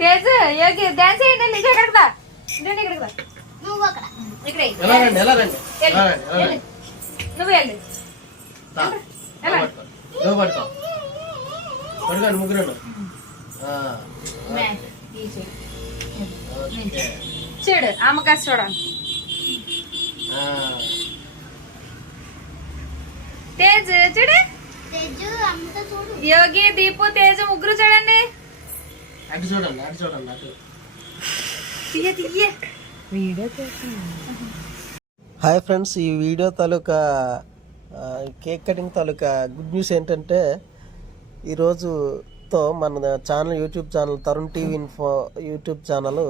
తేజ్ యోగి dance చేయండి నిజ ఎక్కడికి దా ఇదండి ఇక్కడికి దా నువ్వు అక్కడ. ఇక్కడే ఎలా రండి ఎలా రండి? నువ్వు వెళ్ళు. ఎలా? నువ్వు పట్టుకో. పట్టుకోండి ముగ్గురు చూడు అమ్మకాశ చూడండి ఆ. తేజ్ చూడు. యోగి దీపు తేజ్ ముగ్గురు చూడండి. అటు చూడండి అటు చూడండి అటు. తీయ తీయ. వీడియో హాయ్ ఫ్రెండ్స్ ఈ వీడియో తాలూకా కేక్ కటింగ్ తాలూకా గుడ్ న్యూస్ ఏంటంటే ఈరోజుతో మన channel YouTube channel Tarun TV info YouTube channel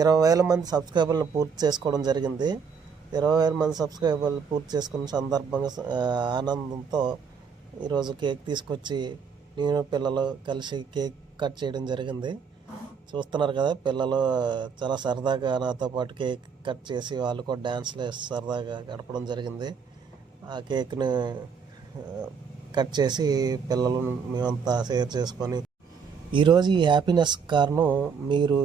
ఇరవై వేల మంది సబ్స్క్రైబర్లను పూర్తి చేసుకోవడం జరిగింది. ఇరవై వేల మంది సబ్స్క్రైబర్లు పూర్తి చేసుకున్న సందర్భంగా ఆనందంతో ఈరోజు కేక్ తీసుకొచ్చి నేను పిల్లలు కలిసి కేక్ కట్ చేయడం జరిగింది. చూస్తున్నారు కదా పిల్లలు చాలా సరదాగా నాతో పాటు కేక్ కట్ చేసి వాళ్ళు కూడా డ్యాన్స్లు వేసి సరదాగా గడపడం జరిగింది. ఆ కేక్ను కట్ చేసి పిల్లలు మేమంతా షేర్ చేసుకొని ఈరోజు ఈ హ్యాపీనెస్ కారణం మీరు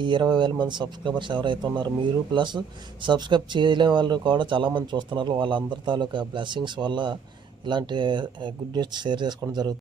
ఈ ఇరవై వేల మంది సబ్స్క్రైబర్స్ ఎవరైతే ఉన్నారో మీరు ప్లస్ సబ్స్క్రైబ్ చేయలేని వాళ్ళు కూడా చాలామంది చూస్తున్నారు. వాళ్ళందరి తాలూకా బ్లెస్సింగ్స్ వల్ల ఇలాంటి గుడ్ న్యూస్ షేర్ చేసుకోవడం జరుగుతుంది.